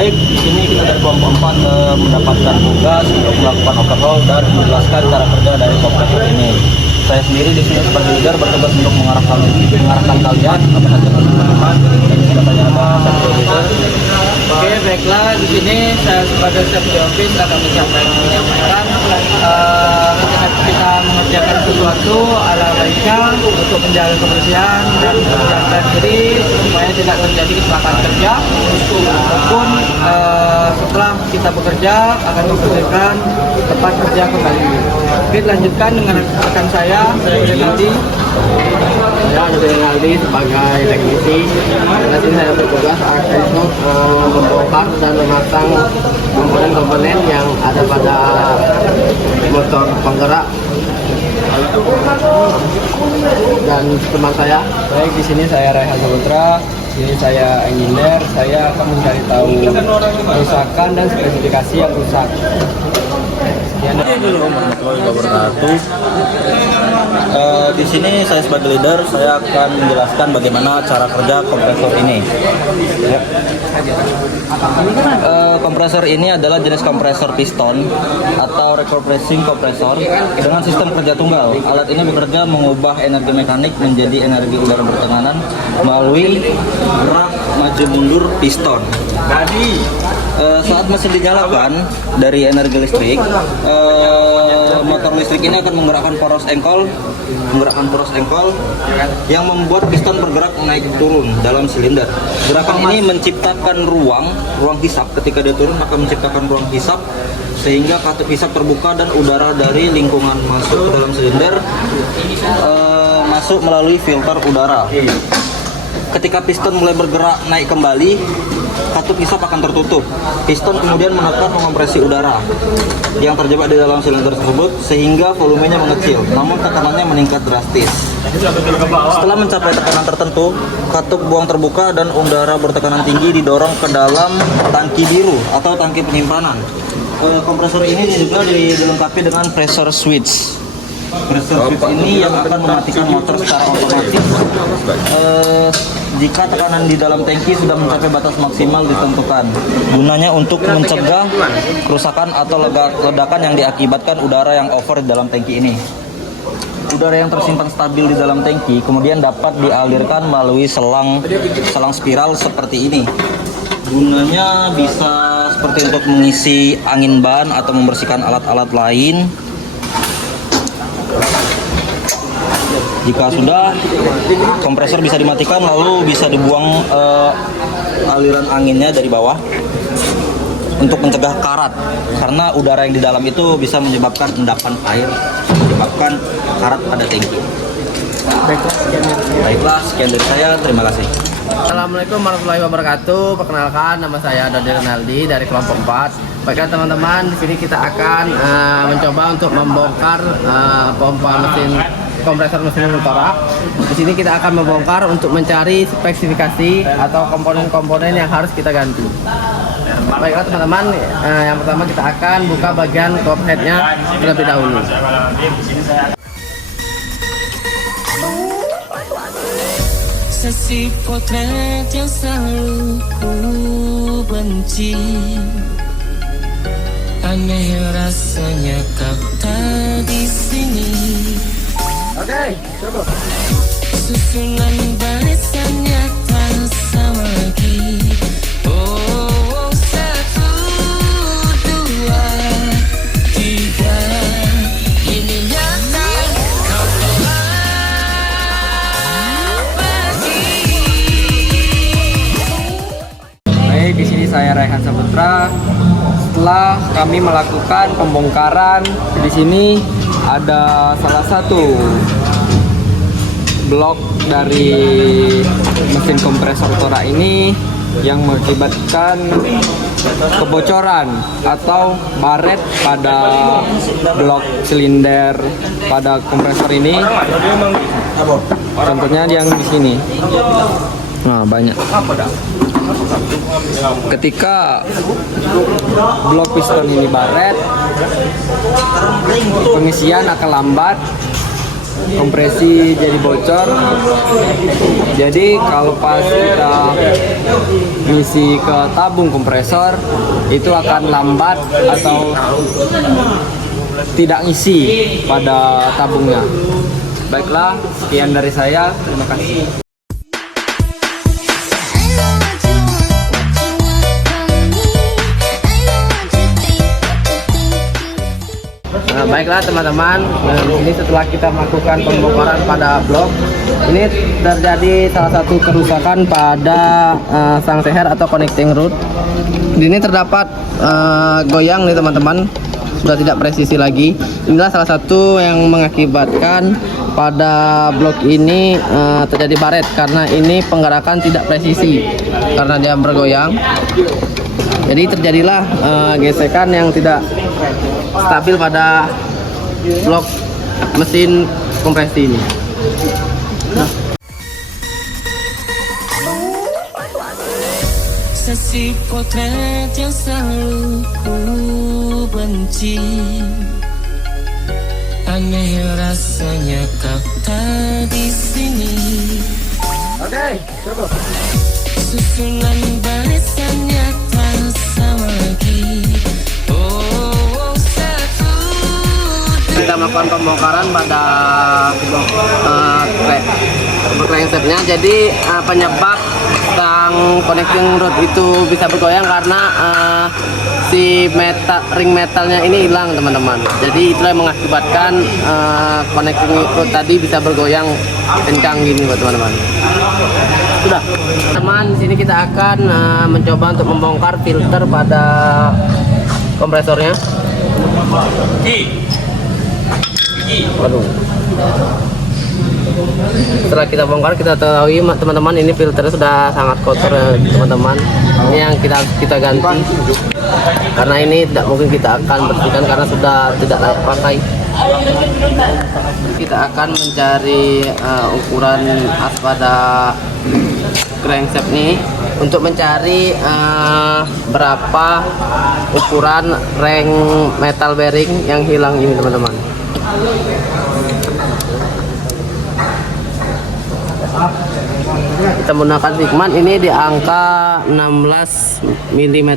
Baik, di sini kita dari kelompok 4 mendapatkan tugas untuk melakukan overhaul dan menjelaskan cara kerja dari kompresor ini. Saya sendiri di sini sebagai leader bertugas untuk mengarahkan kalian apa saja teman-teman. Dan juga tanya ada satu leader. Oke, baiklah, di sini saya sebagai staff di office akan menyampaikan ketika kita mengerjakan sesuatu ala baiknya untuk menjaga kebersihan dan menjaga diri supaya tidak terjadi kecelakaan kerja maupun setelah kita bekerja akan membersihkan tempat kerja kembali. Oke, lanjutkan dengan rekan saya Renaldi. Saya Renaldi sebagai teknisi. Nanti saya bertugas untuk membongkar dan memasang komponen-komponen yang ada pada motor penggerak dan teman saya. Baik, di sini saya Raihan Saputra. Ini saya engineer. Saya akan mencari tahu kerusakan dan spesifikasi yang rusak. Assalamualaikum warahmatullahi wabarakatuh. Di sini saya sebagai leader, saya akan menjelaskan bagaimana cara kerja kompresor ini. Kompresor ini adalah jenis kompresor piston atau recompressing kompresor dengan sistem kerja tunggal. Alat ini bekerja mengubah energi mekanik menjadi energi udara bertekanan melalui gerak maju mundur piston. Saat mesin dinyalakan dari energi listrik, motor listrik ini akan menggerakkan poros engkol yang membuat piston bergerak naik turun dalam silinder. Gerakan ini menciptakan ruang hisap. Ketika dia turun akan menciptakan ruang hisap sehingga katup hisap terbuka dan udara dari lingkungan masuk ke dalam silinder masuk melalui filter udara. Ketika piston mulai bergerak naik kembali, katup hisap akan tertutup. Piston kemudian menekan mengompresi udara yang terjebak di dalam silinder tersebut sehingga volumenya mengecil, namun tekanannya meningkat drastis. Setelah mencapai tekanan tertentu, katup buang terbuka dan udara bertekanan tinggi didorong ke dalam tangki biru atau tangki penyimpanan. Kompresor ini juga dilengkapi dengan pressure switch. Pressure switch ini yang akan mematikan motor secara otomatis jika tekanan di dalam tangki sudah mencapai batas maksimal ditentukan. Gunanya untuk mencegah kerusakan atau ledakan yang diakibatkan udara yang over di dalam tangki ini. Udara yang tersimpan stabil di dalam tangki kemudian dapat dialirkan melalui selang spiral seperti ini. Gunanya bisa seperti untuk mengisi angin ban atau membersihkan alat-alat lain. Jika sudah, kompresor bisa dimatikan lalu bisa dibuang aliran anginnya dari bawah untuk mencegah karat, karena udara yang di dalam itu bisa menyebabkan endapan air, menyebabkan karat pada tangki. Baiklah, sekian dari saya, terima kasih. Assalamualaikum warahmatullahi wabarakatuh. Perkenalkan, nama saya Dodi Renaldi dari kelompok 4. Baiklah teman-teman, di sini kita akan mencoba untuk membongkar pompa mesin kompresor mesin utara. Di sini kita akan membongkar untuk mencari spesifikasi atau komponen-komponen yang harus kita ganti. Baiklah teman-teman, yang pertama kita akan buka bagian top headnya terlebih dahulu. Sesi potret yang selalu ku benci, aneh rasanya kau tak di sini. Oke, coba. Susunan barisannya tak sama lagi. Oh, 1, 2, 3. Ini nyata kau telah pergi. Baik, di sini saya Raihan Saputra. Setelah kami melakukan pembongkaran, di sini ada salah satu blok dari mesin kompresor Tora ini yang mengakibatkan kebocoran atau baret pada blok silinder pada kompresor ini. Contohnya yang di sini. Nah, banyak. Ketika blok piston ini baret, pengisian akan lambat kompresi jadi bocor. Jadi kalau pas kita ngisi ke tabung kompresor itu akan lambat atau tidak ngisi pada tabungnya. Baiklah, sekian dari saya. Terima kasih. Baiklah teman-teman, ini setelah kita melakukan pembongkaran pada blok, ini terjadi salah satu kerusakan pada sang seher atau connecting rod. Ini terdapat goyang nih teman-teman, sudah tidak presisi lagi. Inilah salah satu yang mengakibatkan pada blok ini terjadi baret, karena ini penggerakan tidak presisi karena dia bergoyang. Jadi terjadilah gesekan yang tidak stabil pada blok mesin kompresi ini. Sesi potret yang selalu ku benci, aneh rasanya kau tak di sini. Susunan barisannya tak sama lagi. Kita melakukan pembongkaran pada cranksetnya. Jadi penyebab sang connecting rod itu bisa bergoyang karena si ring metalnya ini hilang teman-teman. Jadi itulah yang mengakibatkan connecting rod tadi bisa bergoyang kencang gini buat teman-teman. Sudah teman, sini kita akan mencoba untuk membongkar filter pada kompresornya. Waduh. Setelah kita bongkar, kita tahu teman-teman, ini filternya sudah sangat kotor ya teman-teman. Ini yang kita ganti, karena ini tidak mungkin kita akan bersihkan karena sudah tidak layak pakai. Kita akan mencari ukuran as pada crankshaft ini untuk mencari berapa ukuran ring metal bearing yang hilang ini teman-teman. Kita menggunakan Sigman, ini di angka 16 mm.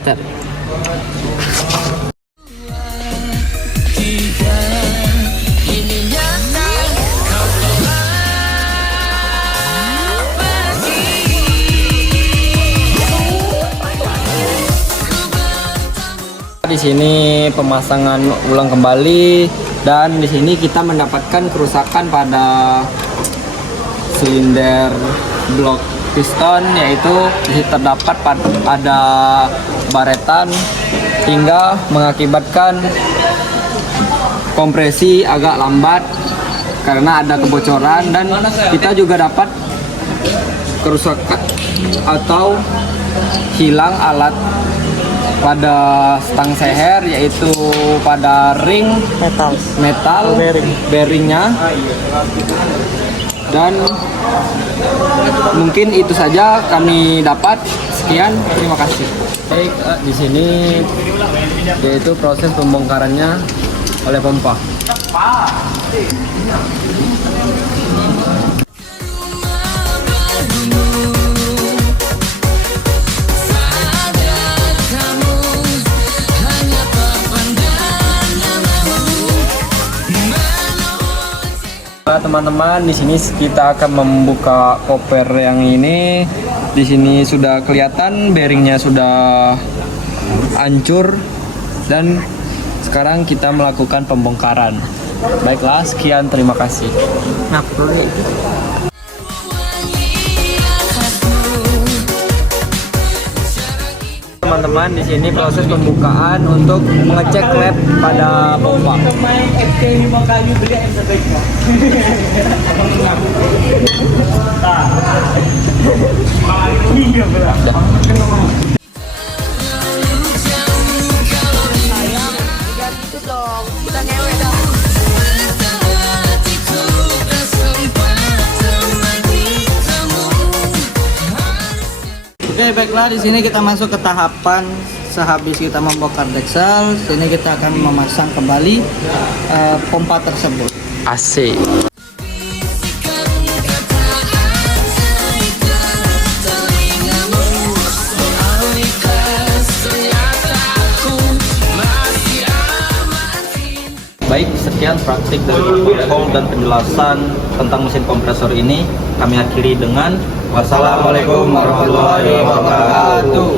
Di sini pemasangan ulang kembali, dan di sini kita mendapatkan kerusakan pada silinder blok piston, yaitu di situ terdapat ada baretan hingga mengakibatkan kompresi agak lambat karena ada kebocoran, dan kita juga dapat kerusakan atau hilang alat pada stang seher, yaitu pada ring metal bearingnya. Dan mungkin itu saja kami dapat. Sekian, terima kasih. Baik, di sini yaitu proses pembongkarannya oleh pompa. Teman-teman, di sini kita akan membuka koper yang ini. Di sini sudah kelihatan bearingnya sudah hancur, dan sekarang kita melakukan pembongkaran. Baiklah, sekian, terima kasih. Teman-teman, di sini proses pembukaan untuk mengecek led pada pompa. Oke, baiklah, di sini kita masuk ke tahapan sehabis kita membongkar deksel. Sini kita akan memasang kembali pompa tersebut. AC. Baik, sekian praktik dari protokol dan penjelasan tentang mesin kompresor ini. Kami akhiri dengan wassalamualaikum warahmatullahi wabarakatuh.